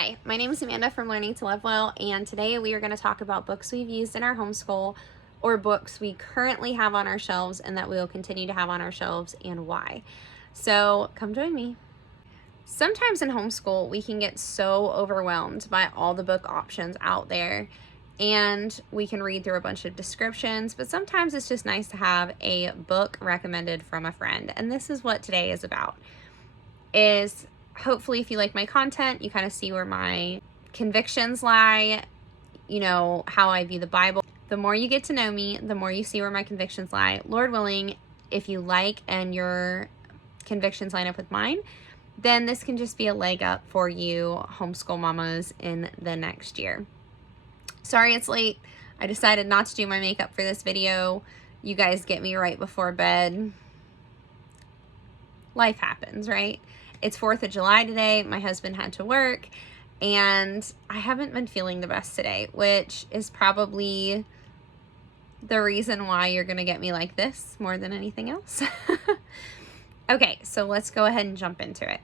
Hi, my name is Amanda from Learning to Love Well, and today we are going to talk about books we've used in our homeschool or books we currently have on our shelves and that we will continue to have on our shelves and why. So come join me. Sometimes in homeschool, we can get so overwhelmed by all the book options out there and we can read through a bunch of descriptions, but sometimes it's just nice to have a book recommended from a friend. And this is what today is about. Hopefully, if you like my content, you kind of see where my convictions lie, you know, how I view the Bible. The more you get to know me, the more you see where my convictions lie. Lord willing, if you like and your convictions line up with mine, then this can just be a leg up for you homeschool mamas in the next year. Sorry it's late. I decided not to do my makeup for this video. You guys get me right before bed. Life happens, right? It's 4th of July today. My husband had to work and I haven't been feeling the best today, which is probably the reason why you're gonna get me like this more than anything else. Okay, so let's go ahead and jump into it.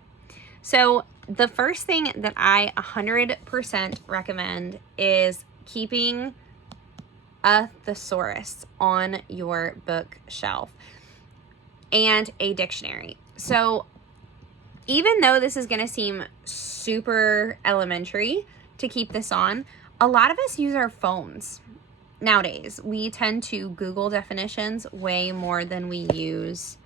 So the first thing that I 100% recommend is keeping a thesaurus on your bookshelf and a dictionary. So even though this is going to seem super elementary to keep this on, a lot of us use our phones nowadays. We tend to Google definitions way more than we use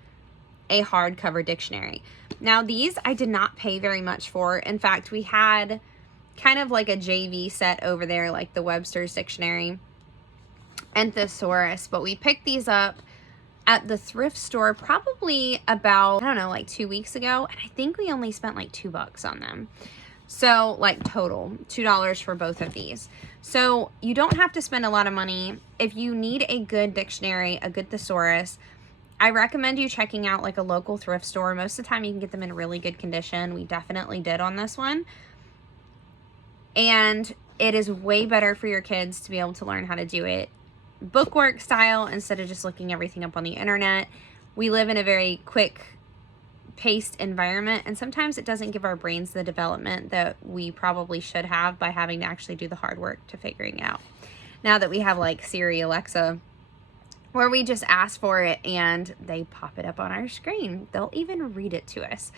a hardcover dictionary. Now, these I did not pay very much for. In fact, we had kind of like a JV set over there, like the Webster's Dictionary and Thesaurus, but we picked these up at the thrift store probably about, I don't know, like 2 weeks ago. And I think we only spent like $2 on them. So like total, $2 for both of these. So you don't have to spend a lot of money. If you need a good dictionary, a good thesaurus, I recommend you checking out like a local thrift store. Most of the time you can get them in really good condition. We definitely did on this one. And it is way better for your kids to be able to learn how to do it bookwork style instead of just looking everything up on the internet. We live in a very quick paced environment and sometimes it doesn't give our brains the development that we probably should have by having to actually do the hard work to figuring it out. Now that we have like Siri, Alexa, where we just ask for it and they pop it up on our screen. They'll even read it to us.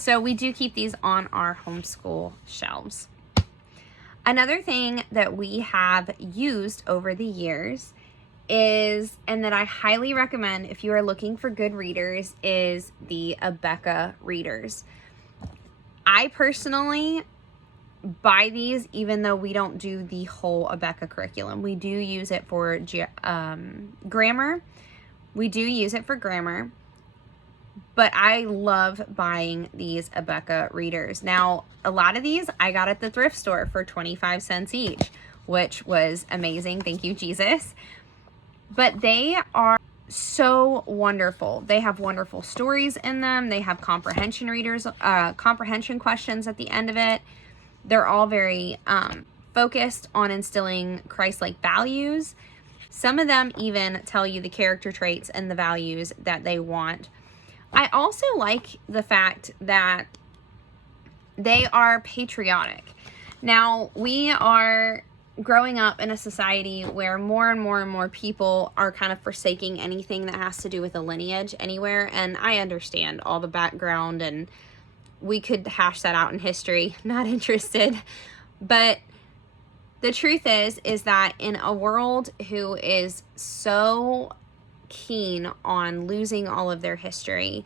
So we do keep these on our homeschool shelves. Another thing that we have used over the years is, and that I highly recommend if you are looking for good readers, is the Abeka readers. I personally buy these even though we don't do the whole Abeka curriculum. We do use it for grammar. We do use it for grammar. But I love buying these Abeka readers. Now, a lot of these I got at the thrift store for 25 cents each, which was amazing. Thank you, Jesus. But they are so wonderful. They have wonderful stories in them. They have comprehension questions at the end of it. They're all very focused on instilling Christ-like values. Some of them even tell you the character traits and the values that they want. I also like the fact that they are patriotic. Now, we are growing up in a society where more and more people are kind of forsaking anything that has to do with a lineage anywhere, and I understand all the background and we could hash that out in history. Not interested. But the truth is that in a world who is so keen on losing all of their history,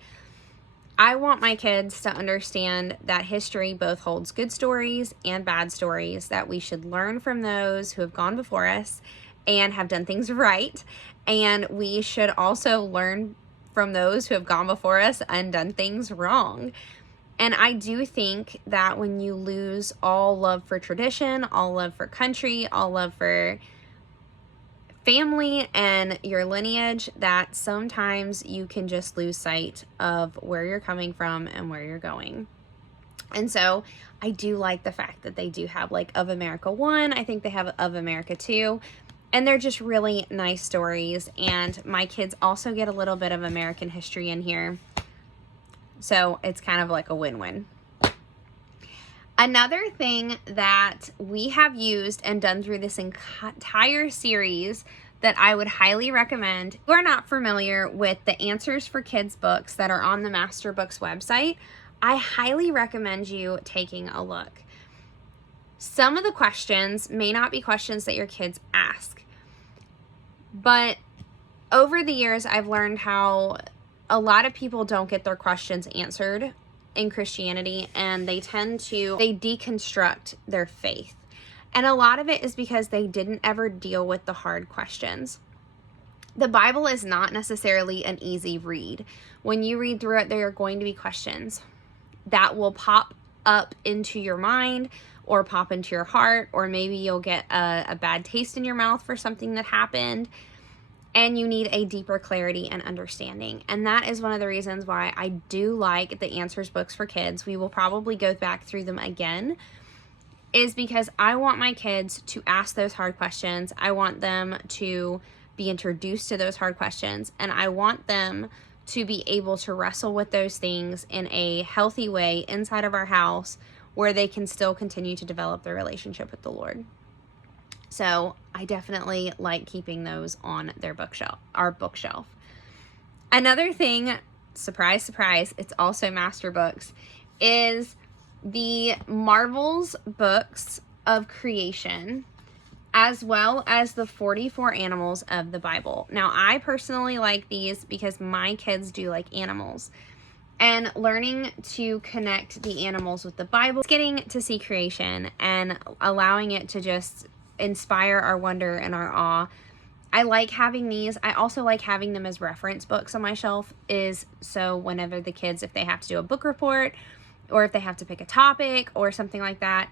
I want my kids to understand that history both holds good stories and bad stories, that we should learn from those who have gone before us and have done things right. And we should also learn from those who have gone before us and done things wrong. And I do think that when you lose all love for tradition, all love for country, all love for family and your lineage, that sometimes you can just lose sight of where you're coming from and where you're going. And so I do like the fact that they do have like Of America 1. I think they have Of America 2. And they're just really nice stories. And my kids also get a little bit of American history in here. So it's kind of like a win-win. Another thing that we have used and done through this entire series that I would highly recommend, if you are not familiar with the Answers for Kids books that are on the Master Books website, I highly recommend you taking a look. Some of the questions may not be questions that your kids ask, but over the years, I've learned how a lot of people don't get their questions answered in Christianity, and they deconstruct their faith. And a lot of it is because they didn't ever deal with the hard questions. The Bible is not necessarily an easy read. When you read through it, there are going to be questions that will pop up into your mind or pop into your heart, or maybe you'll get a bad taste in your mouth for something that happened, and you need a deeper clarity and understanding. And that is one of the reasons why I do like the Answers books for kids. We will probably go back through them again, is because I want my kids to ask those hard questions. I want them to be introduced to those hard questions, and I want them to be able to wrestle with those things in a healthy way inside of our house where they can still continue to develop their relationship with the Lord. So I definitely like keeping those on our bookshelf. Another thing, surprise, surprise, it's also Master Books, is the Marvel's books of creation, as well as the 44 animals of the Bible. Now, I personally like these because my kids do like animals. And learning to connect the animals with the Bible, getting to see creation and allowing it to just inspire our wonder and our awe. I like having these. I also like having them as reference books on my shelf, is so whenever the kids, if they have to do a book report or if they have to pick a topic or something like that,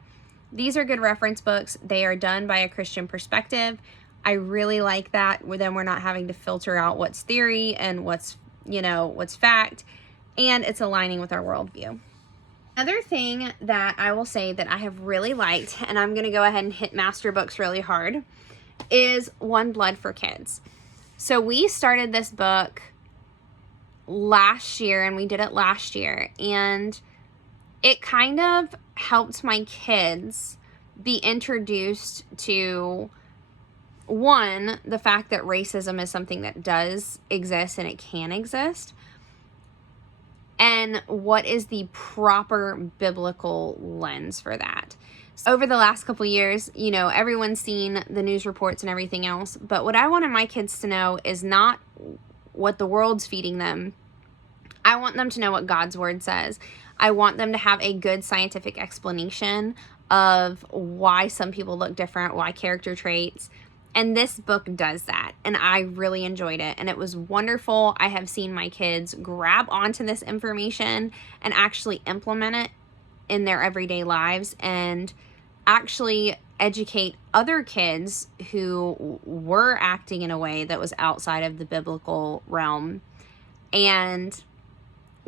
these are good reference books. They are done by a Christian perspective. I really like that. Then we're not having to filter out what's theory and what's fact, and it's aligning with our worldview. Another thing that I will say that I have really liked, and I'm going to go ahead and hit Master Books really hard, is One Blood for Kids. So we started this book last year, and we did it last year, and it kind of helped my kids be introduced to, one, the fact that racism is something that does exist and it can exist, and what is the proper biblical lens for that. So over the last couple years, everyone's seen the news reports and everything else, but what I wanted my kids to know is not what the world's feeding them. I want them to know what God's word says. I want them to have a good scientific explanation of why some people look different, why character traits. And this book does that, and I really enjoyed it, and it was wonderful. I have seen my kids grab onto this information and actually implement it in their everyday lives and actually educate other kids who were acting in a way that was outside of the biblical realm, and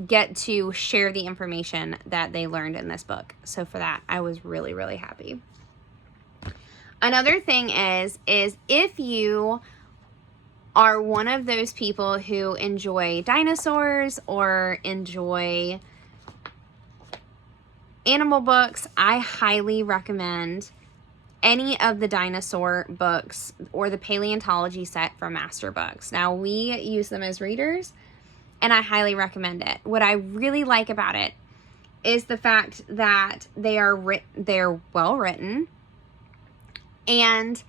get to share the information that they learned in this book. So for that, I was really, really happy. Another thing is if you are one of those people who enjoy dinosaurs or enjoy animal books, I highly recommend any of the dinosaur books or the paleontology set from Master Books. Now, we use them as readers, and I highly recommend it. What I really like about it is the fact that they're well written. And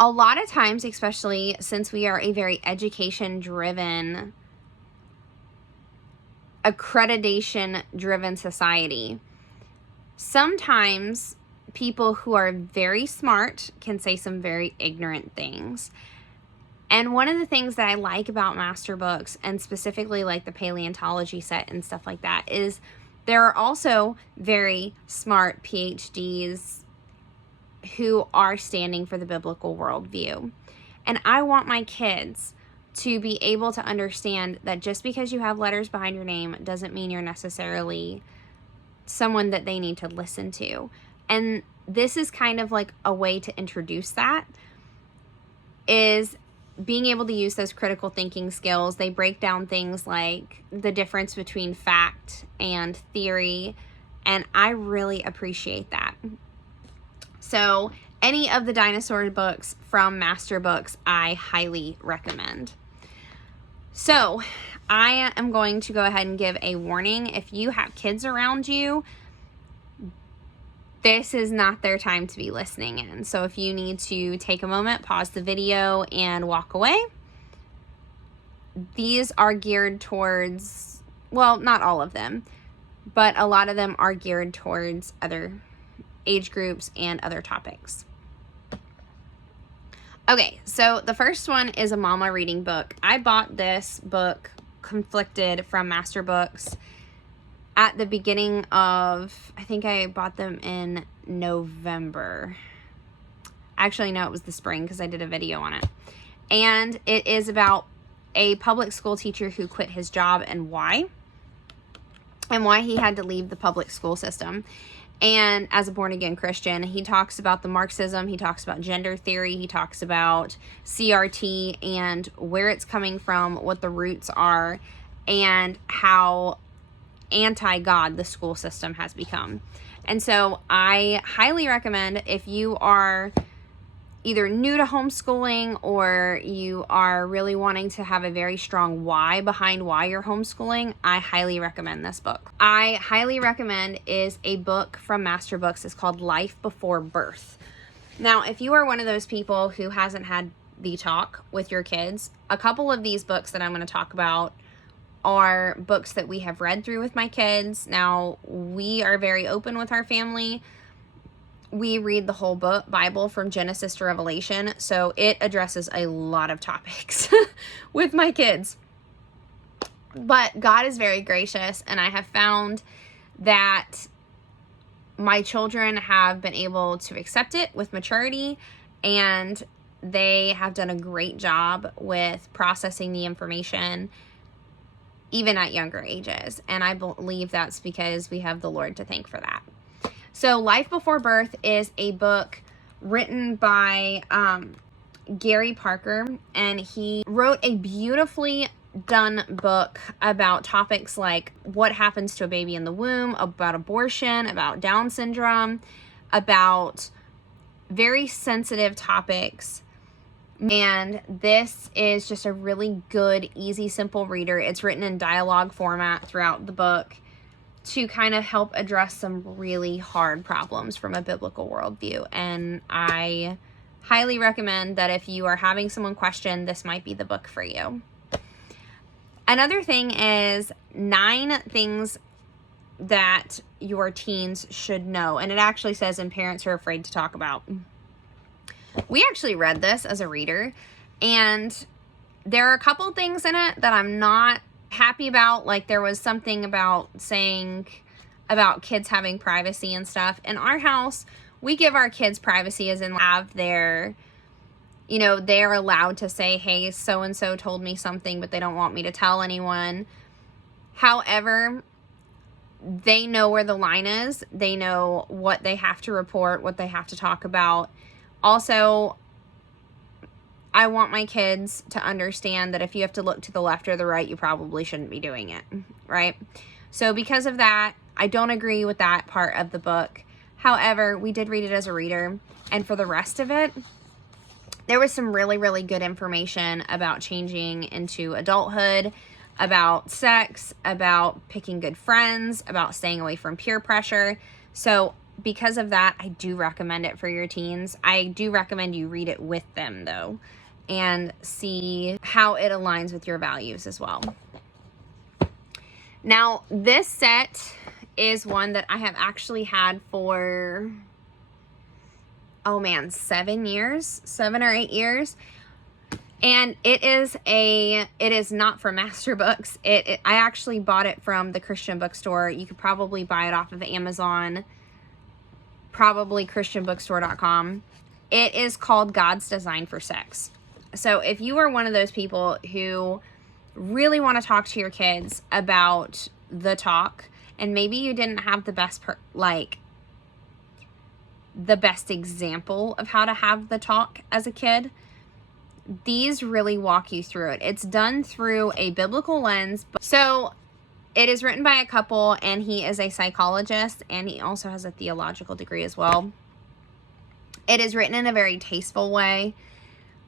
a lot of times, especially since we are a very education-driven, accreditation-driven society, sometimes people who are very smart can say some very ignorant things. And one of the things that I like about Master Books, and specifically like the paleontology set and stuff like that, is there are also very smart PhDs who are standing for the biblical worldview. And I want my kids to be able to understand that just because you have letters behind your name doesn't mean you're necessarily someone that they need to listen to. And this is kind of like a way to introduce that, is being able to use those critical thinking skills. They break down things like the difference between fact and theory and I really appreciate that. So any of the dinosaur books from Master Books, I highly recommend. So I am going to go ahead and give a warning. If you have kids around you, this is not their time to be listening in. So if you need to take a moment, pause the video, and walk away. These are geared towards, well, not all of them, but a lot of them are geared towards other age groups and other topics. Okay, so the first one is a mama reading book. I bought this book, Conflicted, from Master Books at the beginning of, I think I bought them in November. Actually, no, it was the spring because I did a video on it. And it is about a public school teacher who quit his job and why he had to leave the public school system. And as a born-again Christian, he talks about the Marxism, he talks about gender theory, he talks about CRT and where it's coming from, what the roots are, and how anti-God the school system has become. And so I highly recommend, if you are either new to homeschooling or you are really wanting to have a very strong why behind why you're homeschooling, I highly recommend this book. I highly recommend is a book from Master Books. It's called Life Before Birth. Now, if you are one of those people who hasn't had the talk with your kids, a couple of these books that I'm going to talk about are books that we have read through with my kids. Now, we are very open with our family. We read the whole book, Bible, from Genesis to Revelation, so it addresses a lot of topics with my kids. But God is very gracious, and I have found that my children have been able to accept it with maturity, and they have done a great job with processing the information even at younger ages. And I believe that's because we have the Lord to thank for that. So Life Before Birth is a book written by Gary Parker, and he wrote a beautifully done book about topics like what happens to a baby in the womb, about abortion, about Down syndrome, about very sensitive topics. And this is just a really good, easy, simple reader. It's written in dialogue format throughout the book to kind of help address some really hard problems from a biblical worldview. And I highly recommend that if you are having someone question, this might be the book for you. Another thing is 9 things that your teens should know. And it actually says, and parents are afraid to talk about. We actually read this as a reader, and there are a couple things in it that I'm not happy about. Like, there was something about saying about kids having privacy and stuff. In our house, we give our kids privacy, as in have their, you know, they're allowed to say, hey, so-and-so told me something, but they don't want me to tell anyone. However, they know where the line is. They know what they have to report, what they have to talk about. Also, I want my kids to understand that if you have to look to the left or the right, you probably shouldn't be doing it, right? So because of that, I don't agree with that part of the book. However, we did read it as a reader, and for the rest of it, there was some really, really good information about changing into adulthood, about sex, about picking good friends, about staying away from peer pressure. So because of that, I do recommend it for your teens. I do recommend you read it with them, though, and see how it aligns with your values as well. Now, this set is one that I have actually had for, oh man, 7 or 8 years. And it is not from Master Books. I actually bought it from the Christian bookstore. You could probably buy it off of Amazon, probably christianbookstore.com. It is called God's Design for Sex. So if you are one of those people who really want to talk to your kids about the talk, and maybe you didn't have the best the best example of how to have the talk as a kid, these really walk you through it. It's done through a biblical lens. So It is written by a couple, and he is a psychologist, and he also has a theological degree as well. It is written in a very tasteful way.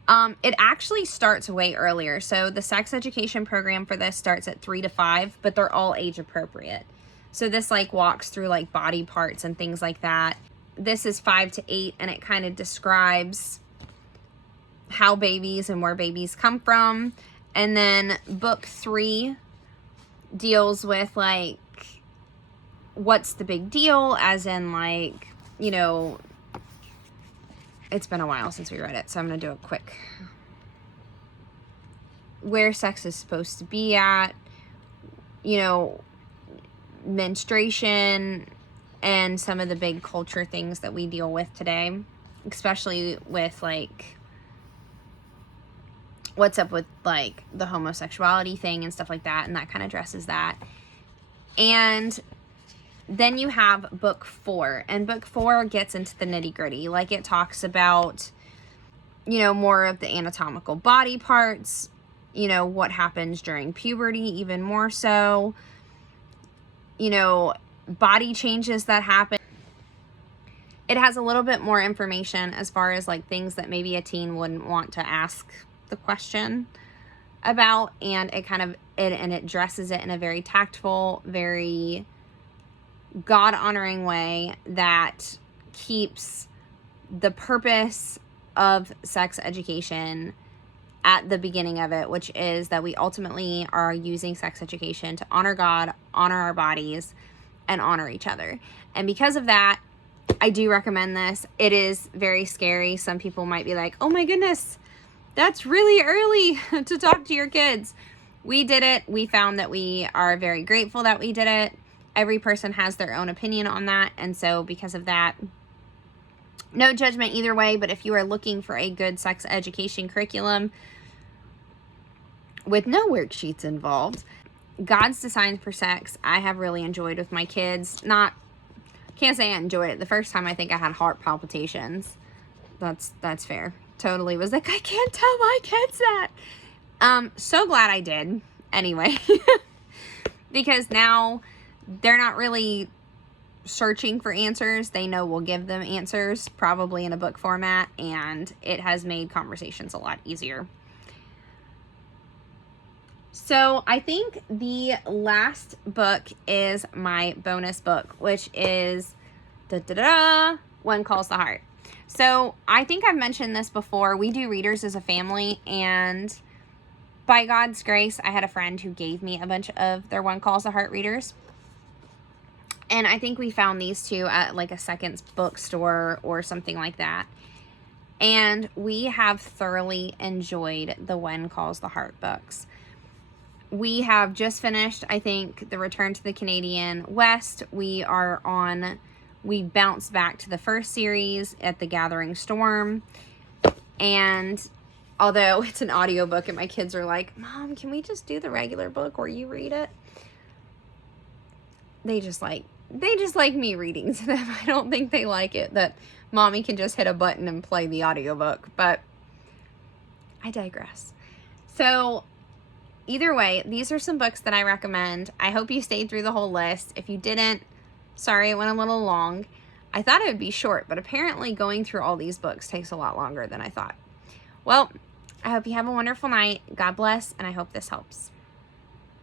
It actually starts way earlier. So the sex education program for this starts at 3 to 5, but they're all age appropriate. So this like walks through like body parts and things like that. This is 5 to 8, and it kind of describes how babies and where babies come from. And then book 3 deals with like, what's the big deal, as in like, you know, it's been a while since we read it, so I'm going to do a quick. Where sex is supposed to be at, you know, menstruation, and some of the big culture things that we deal with today, especially with like what's up with like the homosexuality thing and stuff like that, and that kind of addresses that. And then you have book 4, and book 4 gets into the nitty-gritty. Like, it talks about, you know, more of the anatomical body parts, you know, what happens during puberty, even more so, you know, body changes that happen. It has a little bit more information as far as like things that maybe a teen wouldn't want to ask the question about, and it kind of, it addresses it in a very tactful, very God-honoring way that keeps the purpose of sex education at the beginning of it, which is that we ultimately are using sex education to honor God, honor our bodies, and honor each other. And because of that, I do recommend this. It is very scary. Some people might be like, oh my goodness, that's really early to talk to your kids. We did it. We found that we are very grateful that we did it. Every person has their own opinion on that, and so because of that, no judgment either way. But if you are looking for a good sex education curriculum with no worksheets involved, God's Design for Sex, I have really enjoyed with my kids. Can't say I enjoyed it. The first time I think I had heart palpitations. That's fair. Totally was like, I can't tell my kids that. So glad I did anyway, because now they're not really searching for answers. They know we'll give them answers, probably in a book format, and it has made conversations a lot easier. So I think the last book is my bonus book, which is One Calls the Heart. So I think I've mentioned this before. We do readers as a family, and by God's grace, I had a friend who gave me a bunch of their One Calls the Heart readers. And I think we found these two at like a Seconds bookstore or something like that. And we have thoroughly enjoyed the One Calls the Heart books. We have just finished, I think, The Return to the Canadian West. We bounced back to the first series at The Gathering Storm. And although it's an audiobook and my kids are like, Mom, can we just do the regular book where you read it? They just like me reading to them. I don't think they like it that Mommy can just hit a button and play the audiobook, but I digress. So either way, these are some books that I recommend. I hope you stayed through the whole list. If you didn't, sorry, it went a little long. I thought it would be short, but apparently going through all these books takes a lot longer than I thought. Well, I hope you have a wonderful night. God bless, and I hope this helps.